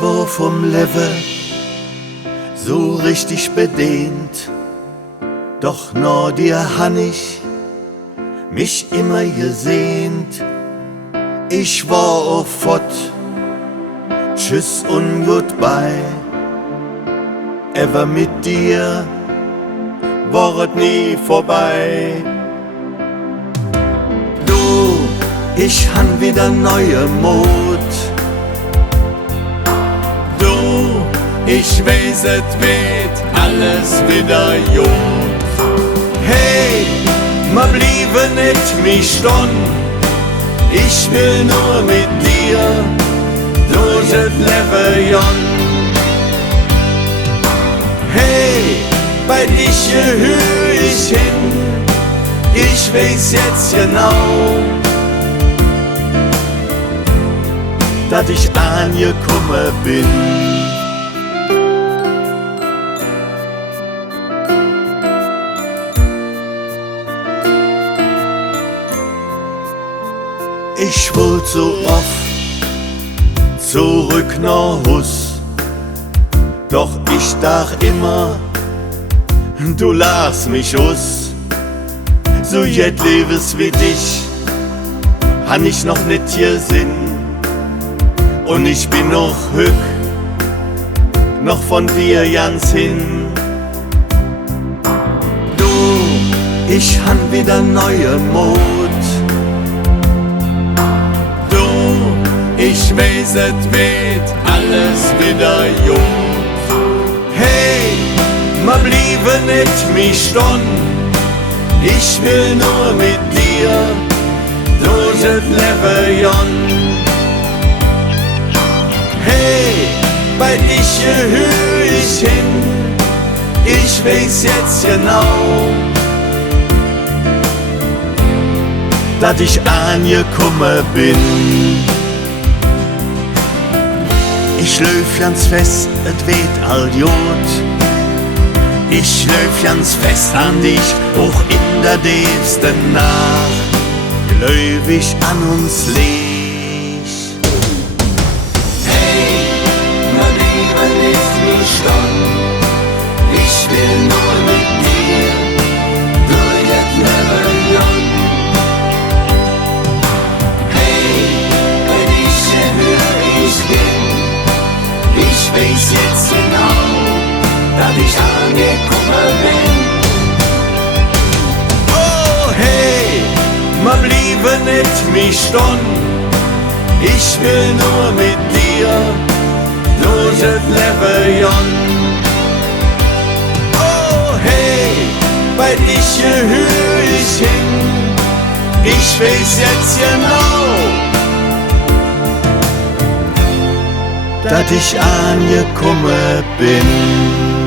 war vom Leben so richtig bedient, doch nur dir han ich mich immer gesehnt. Ich war auch fort, tschüss und goodbye. Ever mit dir war es nie vorbei. Du, ich han wieder neue Mut. Du, ich weiß, es wird alles wieder gut. Hey, ma bliebe nicht mich stund. Ich will nur mit dir durch das Leben. Hey, bei dich hör ich hin. Ich weiß jetzt genau, dass ich angekommen bin. Ich wollt so oft zurück nach Hus, doch ich dacht immer, du las mich aus. So jet lebes wie dich, han ich noch nicht gesehen. Und ich bin noch hück, noch von dir ganz hin. Du, ich han wieder neue Mut. Ich weiß, es wird alles wieder gut. Hey, ma bliebe nicht mich stund. Ich will nur mit dir durch das Leben. Hey, bei dich hör ich hin. Ich weiß jetzt genau, dass ich angekommen bin. Ich löf ganz fest, et weht all gut. Ich löf ganz fest an dich, auch in der tiefsten Nacht. Löf ich an uns Licht. Hey, mein Leben ist wie Stund. Ich will nur mit dir durch das Leben. Hey, bei dich hör ich hin. Ich weiß jetzt genau, dass ich angekommen bin. Oh hey, ma bliebe nicht mich stund. Ich will nur mit dir durch das Leben. Oh hey, bei dich hör ich hin. Ich weiß jetzt genau, dass ich angekommen bin.